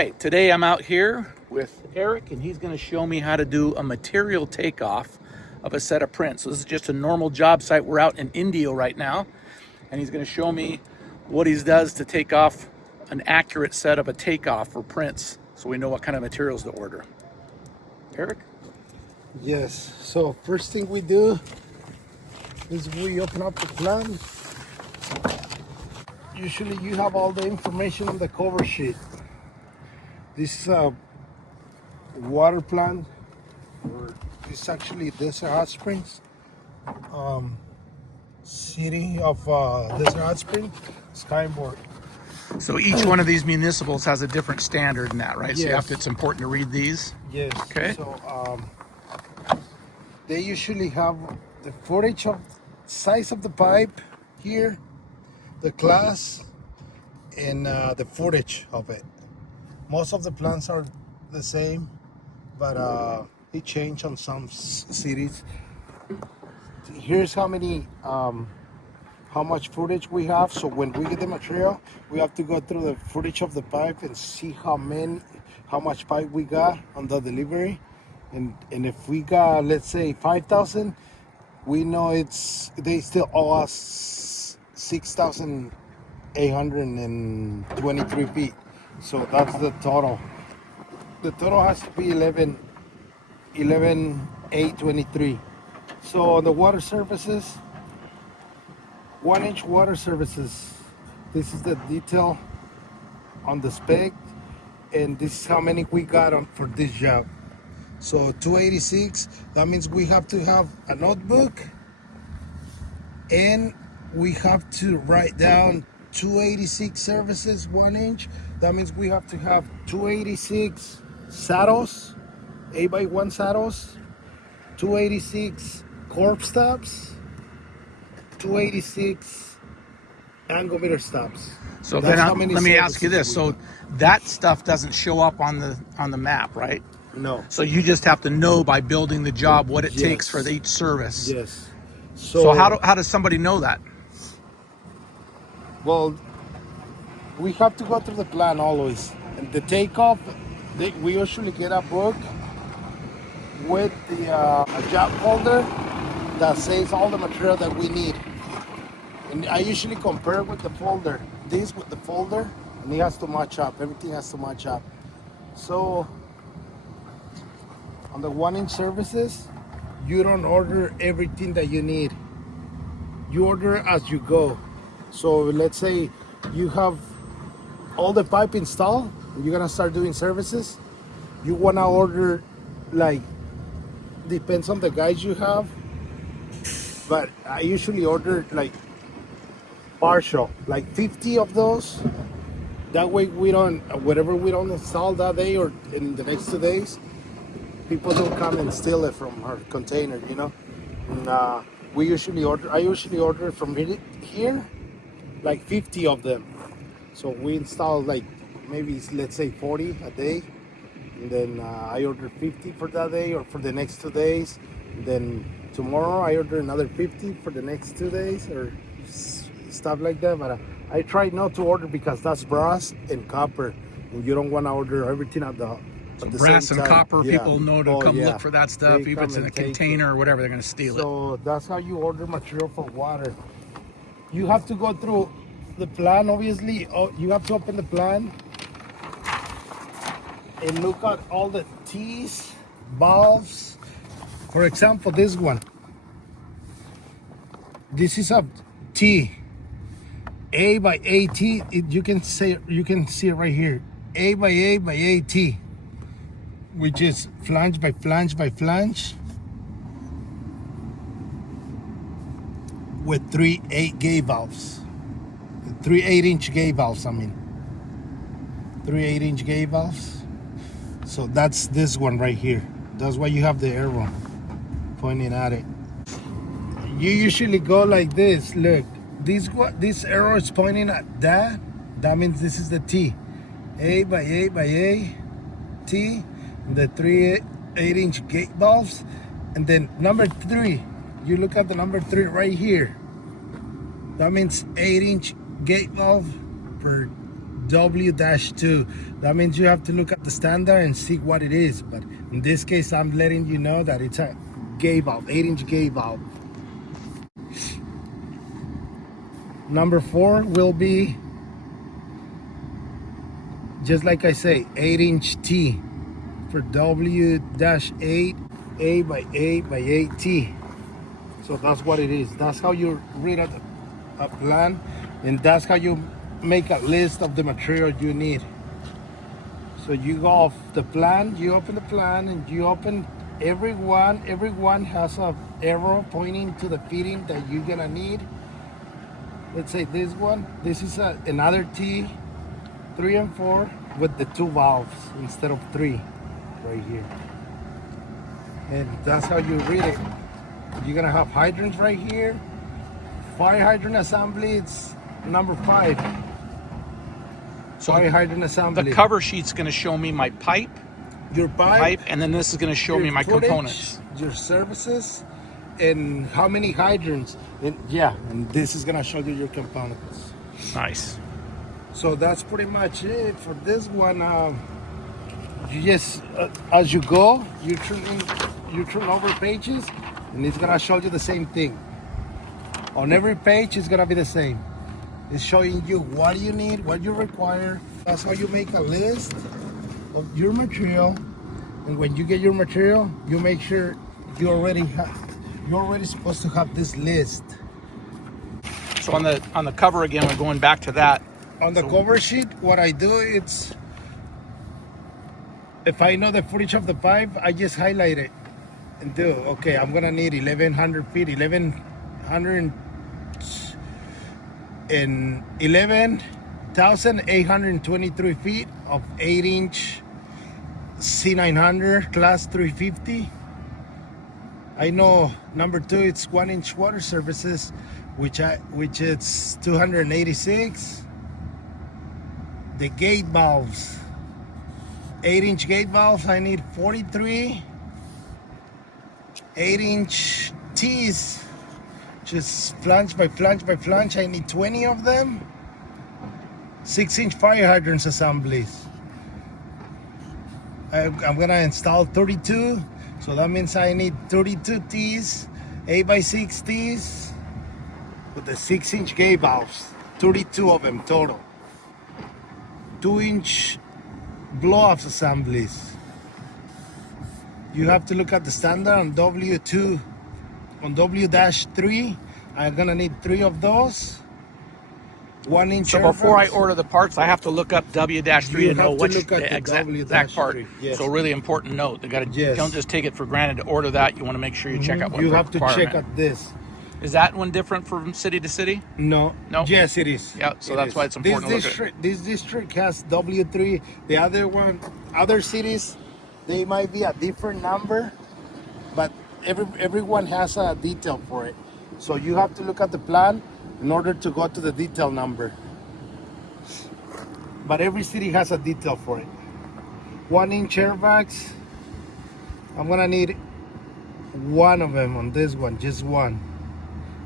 right, today I'm out here with Eric, and he's going to show me how to do a material takeoff of a set of prints. So this is just a normal job site. We're out in Indio right now, and he's going to show me what he does to take off an accurate set of a takeoff for prints, so we know what kind of materials to order. Eric? Yes, so first thing we do is we open up the plan. Usually you have all the information on the cover sheet. This is a water plant, or this is actually Desert Hot Springs, city of Desert Hot Springs, Skyboard. So each one of these municipals has a different standard in that, right? So Yes. it's important to read these. Yes. Okay. So they usually have the footage of size of the pipe here, the class, and the footage of it. Most of the plants are the same, but it changed on some cities. Here's how much footage we have. So when we get the material, we have to go through the footage of the pipe and see how much pipe we got on the delivery. And if we got, let's say, 5,000, we know they still owe us 6,823 feet. So that's the total. The total has to be 11,823. So the water services, 1-inch water services. This is the detail on the spec, and this is how many we got on for this job. So 286, that means we have to have a notebook, and we have to write down 286 services, 1-inch. That means we have to have 286 saddles, 8x1 saddles, 286 corp stops, 286 angometer stops. So That's then how many let me ask you services this. we So that stuff doesn't show up on the map, right? No. So you just have to know by building the job what it Yes. takes for each service. Yes. So how does somebody know that? Well, we have to go through the plan always. And the takeoff, we usually get a book with a job folder that says all the material that we need. And I usually compare with the folder, this with the folder, and it has to match up. Everything has to match up. So on the 1-inch services, you don't order everything that you need. You order as you go. So let's say you have all the pipe installed, and you're gonna start doing services. You wanna order, like, depends on the guys you have, but I usually order like partial, like 50 of those. That way whatever we don't install that day or in the next 2 days, people don't come and steal it from our container, you know. And I usually order from here like 50 of them. So we install like maybe, let's say, 40 a day, and then I order 50 for that day or for the next 2 days. And then tomorrow I order another 50 for the next 2 days or stuff like that. But I try not to order because that's brass and copper, and you don't want to order everything at the Brass same and time. copper, Yeah. people know to Oh, come yeah. look for that stuff. They If it's come in a and take container or whatever, they're going to steal it. So that's how you order material for water. You have to go through the plan, obviously. You have to open the plan and look at all the T's, valves. For example, this one. This is a T. A by AT. You can see it right here. A by AT, which is flange by flange by flange, with 3 8-gauge valves. 3 8-inch gauge valves, I mean. 3 8-inch gauge valves. So that's this one right here. That's why you have the arrow pointing at it. You usually go like this. Look, this arrow is pointing at that. That means this is the T. A by A, T, and the 3 8-inch gate valves. And then number 3, you look at the number 3 right here. That means 8-inch gate valve per W-2. That means you have to look at the standard and see what it is. But in this case, I'm letting you know that it's a gate valve, 8-inch gate valve. Number 4 will be, just like I say, 8-inch T for W-8, A by 8 by 8T. So that's what it is. That's how you read a plan, and that's how you make a list of the material you need. So you go off the plan, you open the plan, and you open every one. Every one has a arrow pointing to the fitting that you're gonna need. Let's say this one. This is another T, 3 and 4 with the 2 valves instead of 3 right here. And that's how you read it. You're gonna have hydrants right here. Fire hydrant assembly, it's number 5. So Fire hydrant assembly. the cover sheet's going to show me my pipe, Your pipe, and then this is going to show your me my footage, components. your services, and how many hydrants. And and this is gonna show you your components. Nice. So that's pretty much it for this one. You just as you go, you turn over pages, and it's gonna show you the same thing. On every page, it's gonna be the same. It's showing you what you need, what you require. That's how you make a list of your material. And when you get your material, you make sure you're already supposed to have this list. So on the cover again, we're going back to that. On the cover sheet, what I do, it's if I know the footage of the pipe, I just highlight it and do, okay, I'm gonna need 1,100 feet, 11,823 feet of 8-inch C900 class 350. I know number 2, it's 1-inch water services, which it's 286. The gate valves, 8-inch gate valves, I need 43. 8-inch T's, just flange by flange by flange, I need 20 of them. 6-inch fire hydrants assemblies. I'm gonna install 32, so that means I need 32 T's, 8 by 6 T's with the 6-inch gate valves, 32 of them total. 2-inch blow-off assemblies. You have to look at the standard on W2. On W-3, I'm gonna need 3 of those. 1-inch. So before I order the parts, I have to look up W-3 You to know have to which look at the the exact part. W-3, yes. So really important note. Yes. Don't just take it for granted to order that. You want to make sure you check out what you have to requirement. check out this. Is that one different from city to city? No. No? Yes, it is. Yeah, so It that's is. why it's important to look at it. This district has W3. The other cities, they might be a different number, but everyone has a detail for it. So you have to look at the plan in order to go to the detail number. But every city has a detail for it. 1-inch airbags. I'm gonna need 1 of them on this one, just 1.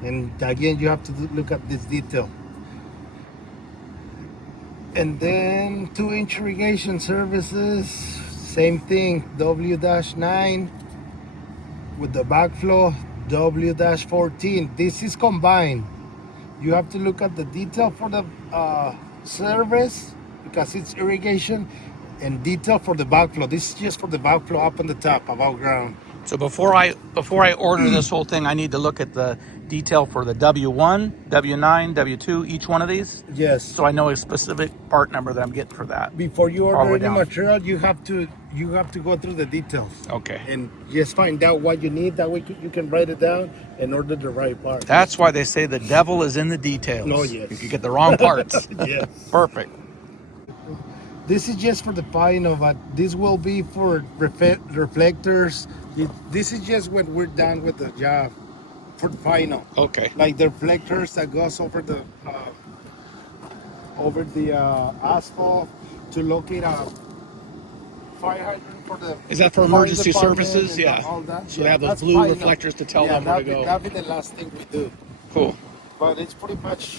And again, you have to look at this detail. And then 2-inch irrigation services, same thing, W-9 with the backflow, W-14. This is combined. You have to look at the detail for the service because it's irrigation, and detail for the backflow. This is just for the backflow up on the top, above ground. So before I order this whole thing, I need to look at the detail for the W1, W9, W2, each one of these. Yes. So I know a specific part number that I'm getting for that. Before you All the order way any down. material, you have to go through the details. Okay. And just find out what you need. That way you can write it down and order the right part. That's why they say the devil is in the details. Oh, yes. You could get the wrong parts. Yes. Perfect. This is just for the final, but this will be for reflectors. This is just when we're done with the job for the final. Okay. Like the reflectors that goes over the asphalt to locate a fire hydrant for the. Is that for fire emergency department services? and Yeah. all that. So they have those that's blue final. reflectors to tell them where to go. That'll be the last thing we do. Cool. But it's pretty much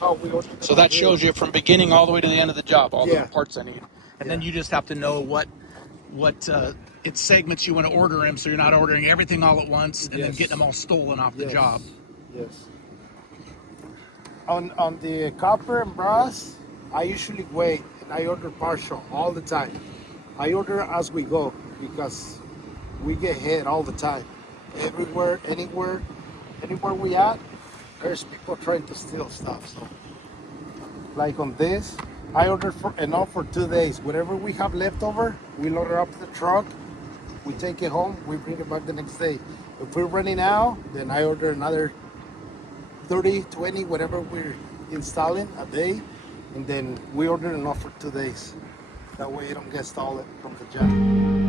how we order them. So that shows you from beginning all the way to the end of the job, all Yeah. the parts I need. And then Yeah. you just have to know what it's segments you want to order them, so you're not ordering everything all at once and then Yes. getting them all stolen off the Yes. job. Yes. On the copper and brass, I usually wait and I order partial all the time. I order as we go because we get hit all the time. Everywhere, anywhere we at, there's people trying to steal stuff. So, like on this, I ordered for enough for 2 days. Whatever we have left over, we load it up the truck, we take it home, we bring it back the next day. If we're running out, then I order another 30, 20, whatever we're installing a day, and then we order enough for 2 days. That way it don't get stolen from the job.